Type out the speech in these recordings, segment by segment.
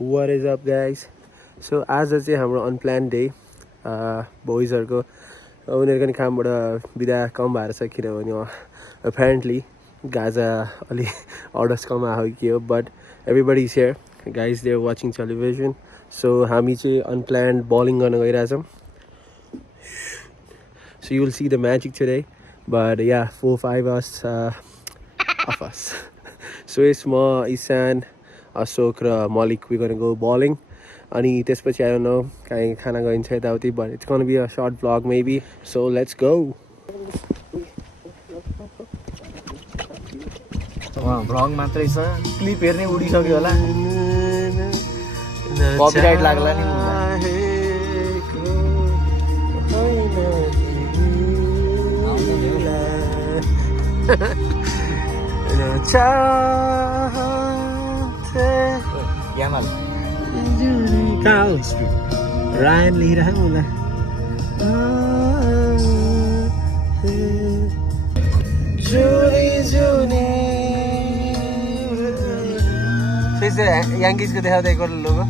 What is up guys? So आज चाहिँ हाम्रो अनप्लान्ड डे बोइजहरुको उनीहरुको नि कामबाट बिदा कम भएर छ किनभने apparently गाजा अलि अर्डर्स कम आयो कि हो but everybody is here guys, they are watching television. So हामी चाहिँ अनप्लान्ड बलिङ गर्न गइरहेछौं. So you will see the magic today, but yeah, 4-5 of us. So it's more Isan, Ashok र Malik, we're gonna go bowling. Ani त्यसपछि I don't know काहीँ खाना गइन्छ यताउति, but it's gonna be a short vlog maybe. So let's go. Vlog मात्रै छ, clip हेर्ने उडिसक्यो होला, कपिराइट लाग्ला नि यामल कहाँ हो रायन लिइरहेको होला. याङ्किजको देखाउँदैको लोगो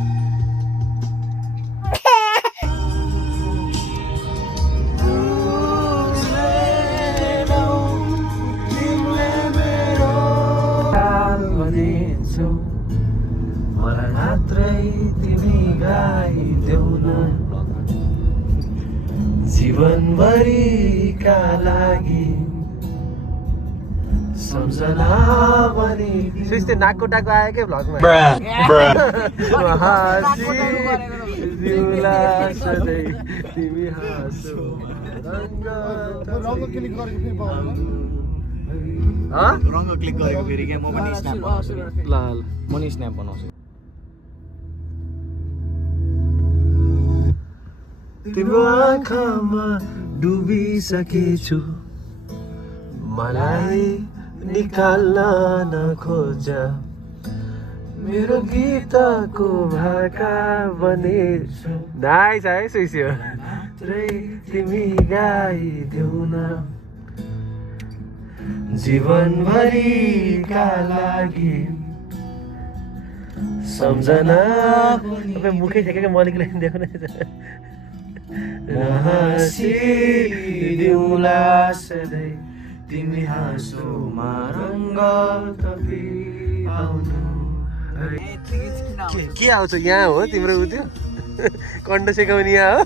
मलाई मात्रै तिमी गाइदेऊ न जीवनभरिका लागि सम्झना बनी. सुस्ते नाकको टाको आयो के भ्लगमा दिउला सधैँ तिमी हाँसो रङ्ग क्लिक गरेको फेरि क्या म पनि स्न्याप बनाउँछु. ल म नि स्न्याप बनाउँछु. तिम्रो आँखामा डुबिसकेछु मलाई निकाल्न नखोज मेरो गीतको भाका बनेछु. नाइस है सुइस्यो मात्रै तिमी गाइदेऊ न जीवनभरिका लागि सम्झना. मुखै छ क्या मलिकलाई देखो न हाँसिदिउँला सधैँ तिमी हाँसोमा रङ्ग आउनु. के आउँछ यहाँ हो तिम्रो उ त्यो कण्ड सेकाउने यहाँ हो.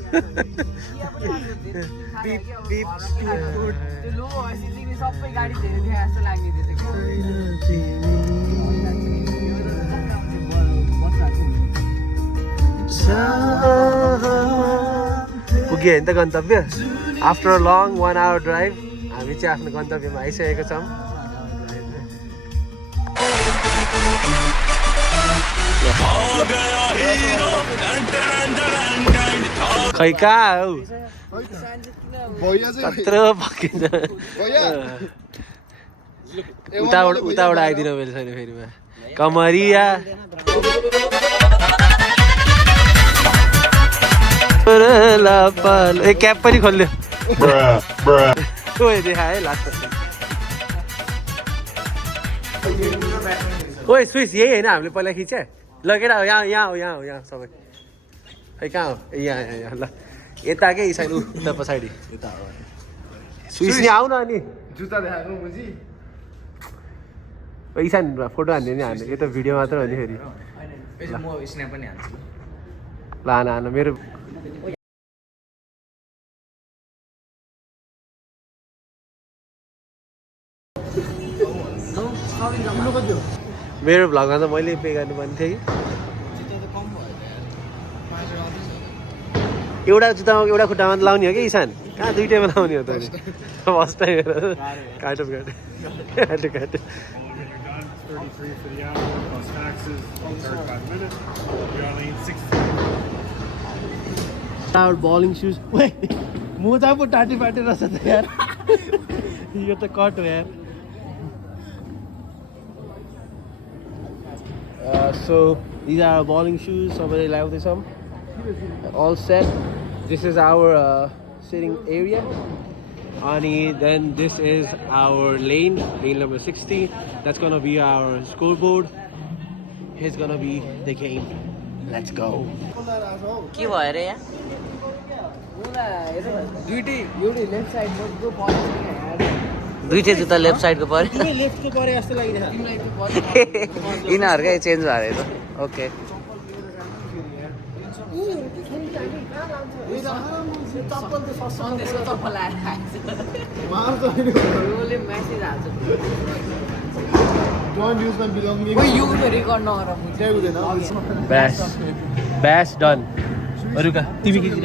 पुग्यो नि त गन्तव्य. After a long 1 hour drive हामी चाहिँ आफ्नो गन्तव्यमा आइसकेको छौँ. खै कहाँ हौ कत्रो फकिन्छ. उताबाट आइदिनु मैले छैन फेरिमा कमरिया ए क्याप पनि खोल्यो देखाए लास्ट. ओइ स्विस यही होइन हामीले पहिला खिचे लगेर यहाँ हो सबै. खै कहाँ हो यहाँ ल यता के साइड उता पछाडि स्विस नि आऊ न अनि जुत्ता देखाएको मुजी इसान फोटो हान्ने नि हान्ने यो त भिडियो मात्र हो नि फेरि. म स्न्याप पनि हान्छु ल हान मेरो मेरो भ्लगमा त मैले पे गर्नुपर्ने थियो कि. एउटा जुत्तामा एउटा खुट्टामा लाउने हो कि इसान कहाँ दुइटैमा लाउने हो त नि फर्स्ट टाइम काटो बलिङ सुज मोजा पो टाटी पाटेर रहेछ त यार. यो त कट हो यार. So these are our bowling shoes. Somebody live with some all set. This is our sitting area. Ani, then this is our lane number 60. That's gonna be our scoreboard. Here's gonna be the game. Let's go के भयो अरे यहाँ दुईटै जुत्ता left साइडको पऱ्यो लेफ्टको परे जस्तो लागिरहेछ यिनीहरूकै चेन्ज भयो अरे त ओके ब्यास डन अरूका तिमी के किन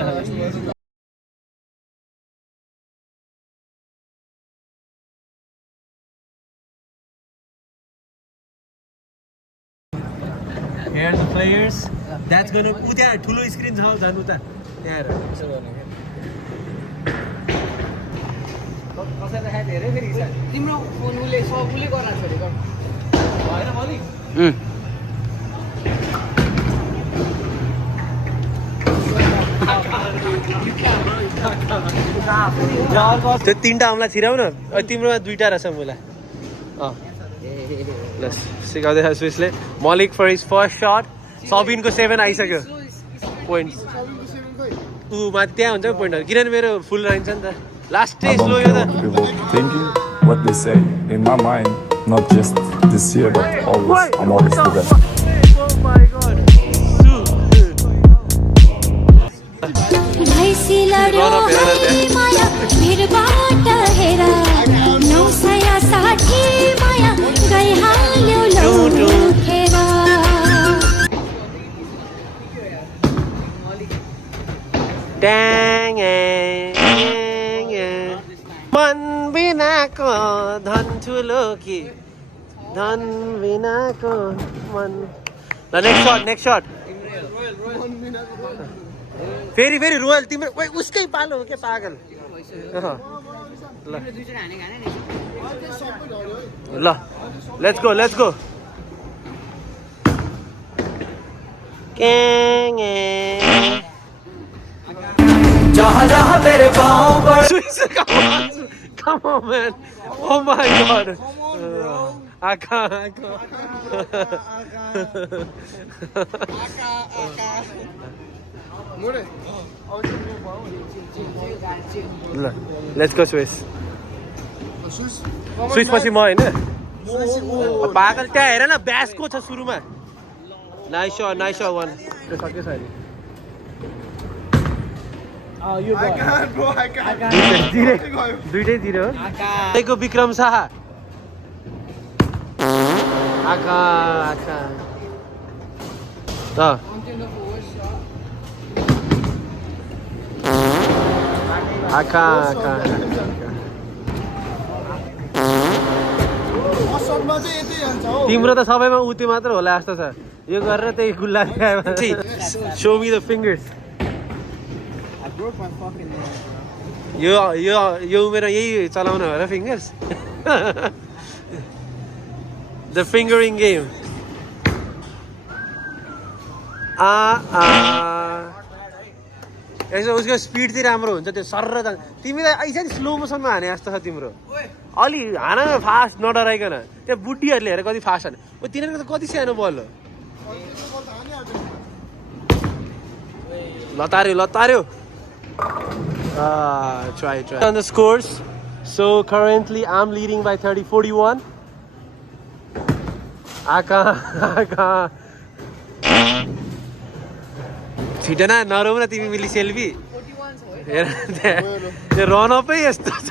Here are the players. That's gonna. उ त्यहाँ ठुलो स्क्रिन छ जानु त त्यहाँ हेर तिम्रो फोन उसले सबले गर्न छोडेको भएन भोलि त्यो तीनटा औँला छिराउ न तिम्रोमा दुईटा रहेछ मुला ल सिकाउँदै छ सुइसले Malik for his first shot सबिनको 7 आइसक्यो पोइन्ट्स ऊ माथि त्यहाँ हुन्छ पोइन्टहरू किनभने मेरो फुल रहन्छ नि त लास्टै स्लो यो त thinking what they say in my mind, not just this year, but always. I'm always the best. Oh my god. Dang मन बिनाको धन ठुलो कि धन बिनाको मन ल नेक्स्ट शट फेरि रोयल तिम्रो ओइ उसकै पालो हो के पागल ल लेट्स गो जहाँ जहाँ तेरे पाँव पर Come on, man. Oh my god. Aka. Let's go Swiss. Swiss पछि म हैन पागल त्यहाँ हेर न ब्यासको छ सुरुमा नाइस शट वान त्यो सक्यो छ अहिले दुईटै जिरो हो विक्रम शाह आका तिम्रो त सबैमा उति मात्र होला जस्तो छ यो गरेर त्यही गुल्ला शो मी द फिङ्गर्स यो उमेर यही चलाउनु हो र फिङ्गर्स द फिङ्गरिङ गेम यसो उसको स्पिड चाहिँ राम्रो हुन्छ त्यो सर्र जान्छ तिमीलाई ऐसा नि स्लो मोसनमा हाने जस्तो छ तिम्रो अलि हान फास्ट नडराइकन त्यो बुढीहरूले हेरेर कति फास्ट हाने ओ तिनीहरूको त कति सानो बल हो लतार्यो try on the scores. So currently I'm leading by 30-41. Aka छिटना नरौ न तिमी मिली सेल्फी त्यो रन अपै यस्तो छ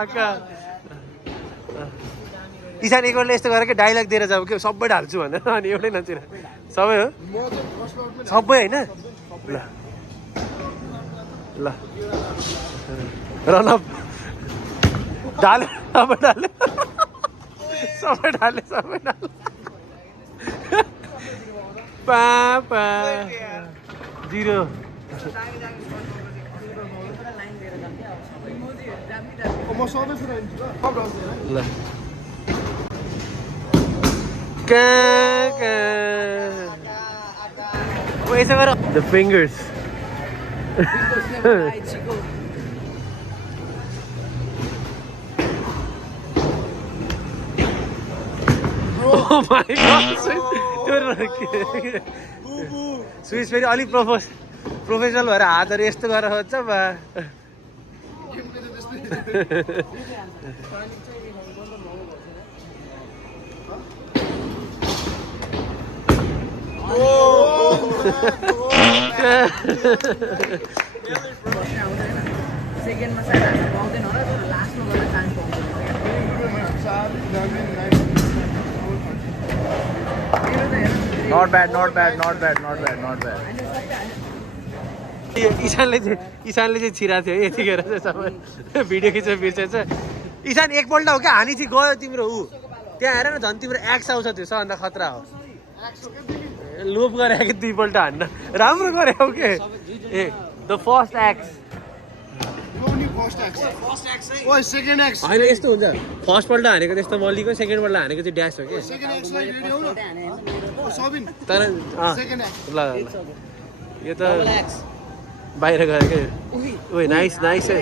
आका इसान एक बेरले यस्तो गरेर के डाइलग दिएर जाऊ के सबै ढाल्छु भनेर अनि एउटै नचिर सबै हो सबै हैन ल रन अप डाले सबै डाले पापा 0 ल यसो गर the fingers Oh my god! Swiss फेरि अलिक प्रोफेसनल भएर हातहरू यस्तो गरेर खोज्छ बा सेकेन्डमा सायद हामी पाउँदैन होला तर लास्टमा गएर चान्स पाउँदैन Not bad. ईशानले चाहिँ छिराएको थियो यतिखेर चाहिँ सबै भिडियो खिच्न बिर्सेछ ईशान एकपल्ट हो क्या हानी चाहिँ गयो तिम्रो ऊ त्यहाँ हेर न झन् तिम्रो एक्स आउँछ त्यो सबभन्दा खतरा हो लोप गरेको दुईपल्ट हान्न राम्रो गरेको के ए द फर्स्ट एक्स होइन यस्तो हुन्छ फर्स्टपल्ट हानेको त्यस्तो मल्लीको सेकेन्डपल्ट हानेको चाहिँ ड्यास हो कि तर ल यो त बाहिर गयो क्या ओ नाइस है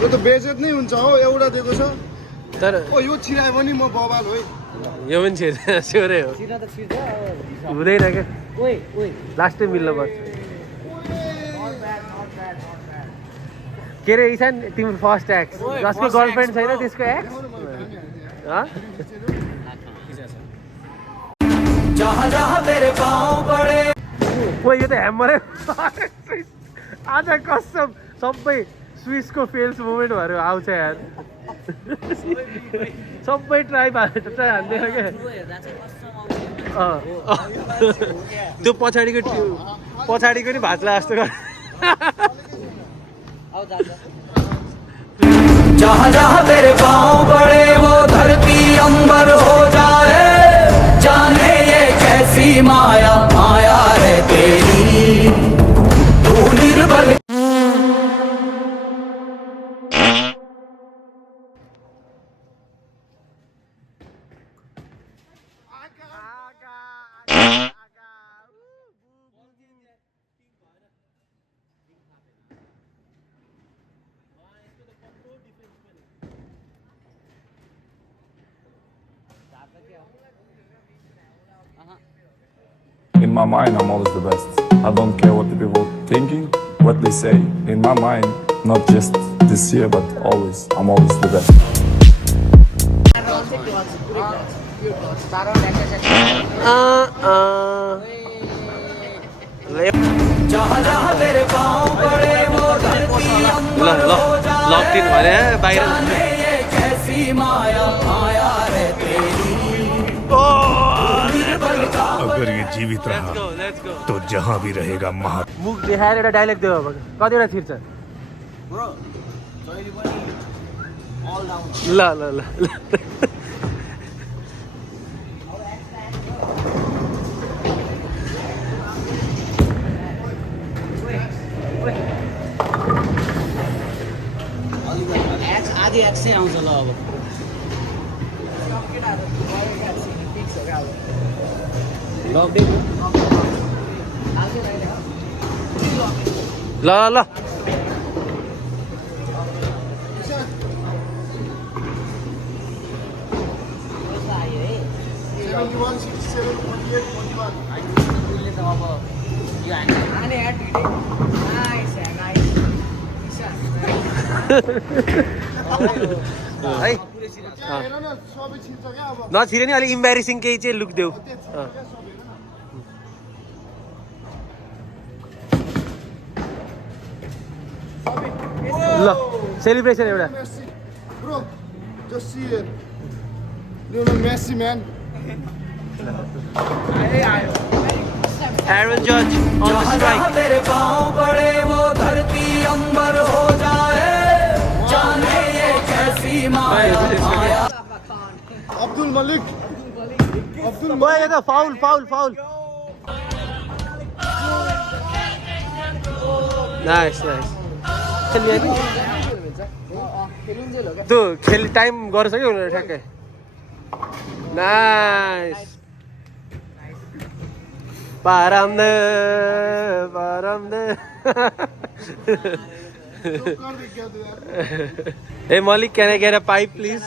यो त बेजेट नै हुन्छ हो एउटा दिएको छ तर यो छिरायो भने म बवाल हो यो पनि स्योरै हो हुँदैन क्या लास्टै मिल्नु पर्छ के अरे ईशान तिम्रो फर्स्ट एक्स जसको गर्लफ्रेन्ड छैन त्यसको एक्स यो त ह्यामरै आज कसम सबै स्विसको फेल्स मोमेन्ट भएर आउँछ यार सबै ट्राई हान्दैन क्या त्यो पछाडिको नि भाँच्ला जस्तो जहाँ जहाँ तेरे पाँव पड़े वो धरती अंबर हो जाए जाने ये कैसी माया माया है तेरी तू निर्बल In my mind, I'm always the best. I don't care what the people thinking, what they say. In my mind, not just this year, but always, I'm always the best. जहाँ जहाँ तेरे पाँव पड़े वो धरती अंबर हो लकडाउन भने बाहिर ये कैसी माया माया है तेरी अगर ये जीवित रहा तो जहाँ भी रहेगा महा मुख देखाएर एउटा डाइलेक्ट देऊ अब कतिवटा छिर्छ ल ल ल आधी एक्सै आउँछ ल अब ल ल है नछिरे नि अलिक इम्बेरेसिङ केही चाहिँ लुक देऊ ल सेलिब्रेसन एउटा Bro, just see it. Lionel Messi, man. Aaron Judge on the strike. तेरे पाँव पड़े वो धरती अंबर हो जाए जाने ये कैसी माया माया Abdul Malik. Abdul Boy, ये तो foul. Nice. त्यो खेल टाइम गरिसक्यो उनीहरू ठ्याक्कै nice पारामदे पारामदे Hey Malik, can I get a pipe please?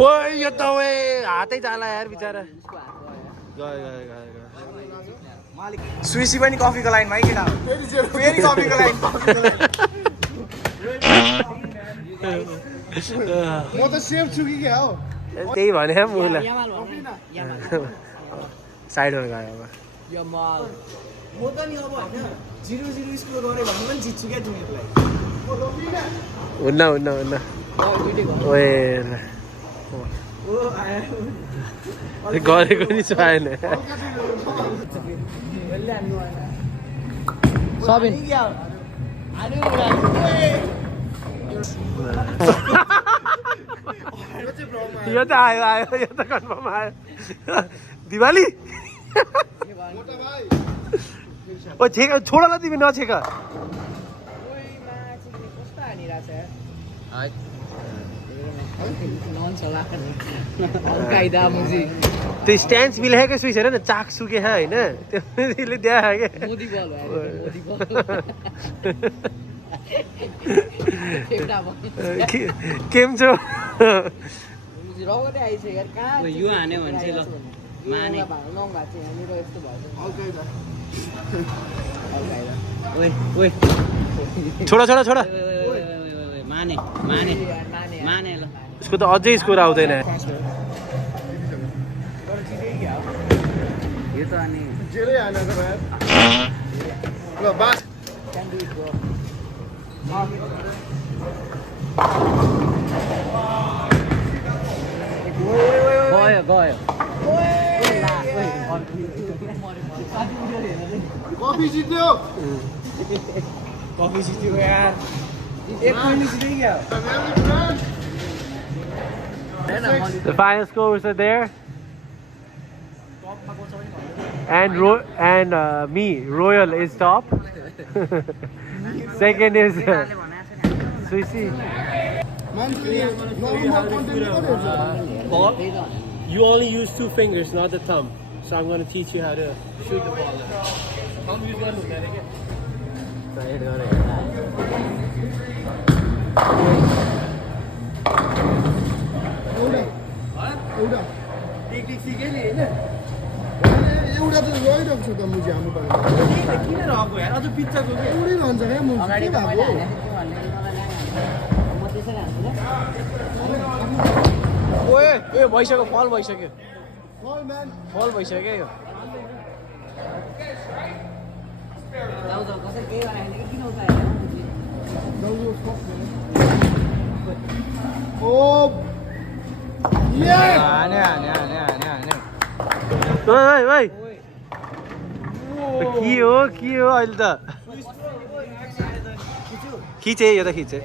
ओए यो त ओए हातै जाला यार बिचारा गयो गयो गयो गयो सुइसी पनि कफीको लाइनमा है केटा फेरि कफीको लाइन म त सेफ छु कि क्या हो त्यही भने मुला साइडमा गयो अब यमाल म त नि अब हैन 0-0 स्कोर गरे भने पनि जित्छु क्या टिमलाई हुन्न हुन्न हुन्न ओए गरेको नि छैन सबिन यो त आयो आयो यो त कन्फर्म आयो दिवाली ओ छेक छोड न तिमी नछेक त्यो स्ट्यान्ड मिलाएकै सुइस हेर न चाक सुके होइन त्यसले देखा क्या केम छौ यो हाने भन्छ ल माने ओए ओए छोडा छोडा छोडा माने माने माने ल उसको त अझै स्कोर आउँदैन यो त अनि जेरै हानेर भाइ ल बास गयो गयो कफी जित्यो कफी जित्यो यार एक पोइन्ट जित्यो क्या The final scores are there. And me, Royal is top. Second is Suisi. Ball? You only use 2 fingers, not the thumb. So I'm going to teach you how to shoot the ball. Thumb use गर्नु हुँदैन के? Right, got it. एउटा technique सिके नि हैन एउटा त रहिरहेको छु त मुजी हाम्रो पानी किन रहेको यार अझ पिच्चाको के एउटै रहन्छ क्या मुजी के भएको ओए ए भइसक्यो फल भइसक्यो फल म्यान फल भइसक्यो यो ओ यस हाने हाने हाने हाने हाने ओइ ओइ के हो अहिले त खिचे यो त खिचे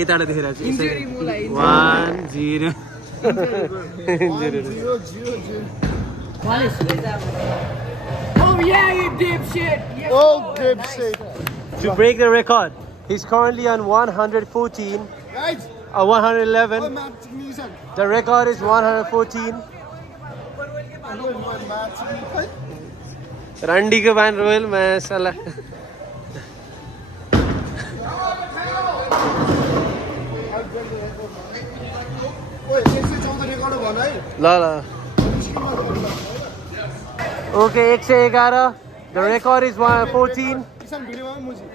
यताबाट देखेर 1 0 Oh yeah, you dipshit. Yes. Oh, dipshit. To break the record, he's currently on 114, Right. 111. Oh, Matt Nielsen. The record is 114. Randy के ban royal मैं साला. ओए 114 रेकर्ड भन है ला ला. Okay, 111. The record is 114. किसान भिडियोमा मुजी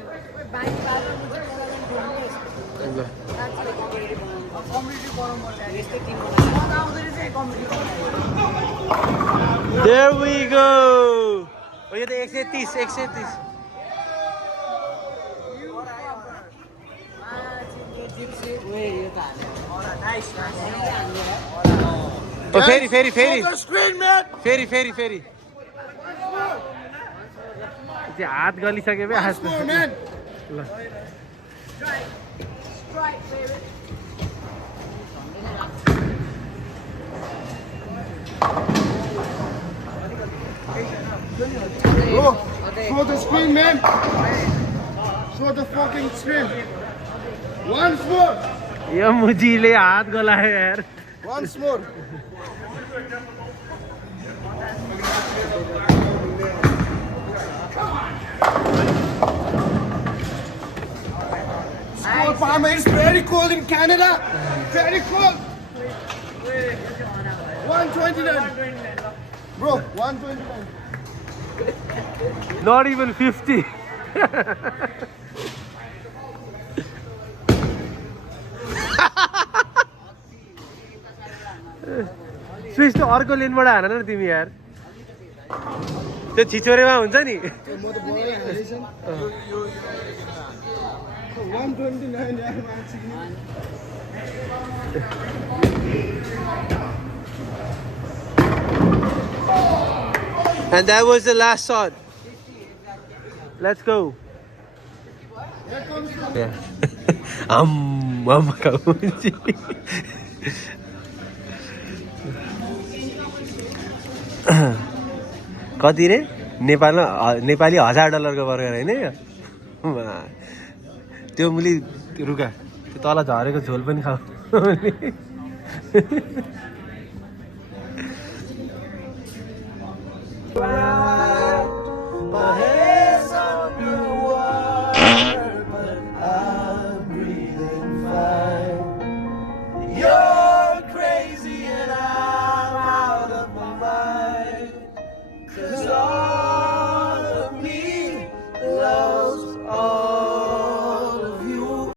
There we go. Oh, ये तो 130. Oh, ferry. स्क्रिन म्यान फेरि त्यो हात गलिसक्यो बे हात म्यान ल Go. Throw the screen, man. Show the fucking screen. Once more. यो मुजीले हात गलायो यार Once more. Score, Palmer. It's very cold in Canada. Very cold. 129. Bro, 129. Not even 50. Switch त अर्को लेनबाट हान न तिमी यार त्यो छिचोरेमा हुन्छ नि 129 यार And that was the last shot. Let's go. Yeah. कति रे नेपाली $1000 को बर्गर होइन त्यो मुली रुका त्यो तल झरेको झोल पनि खाऊ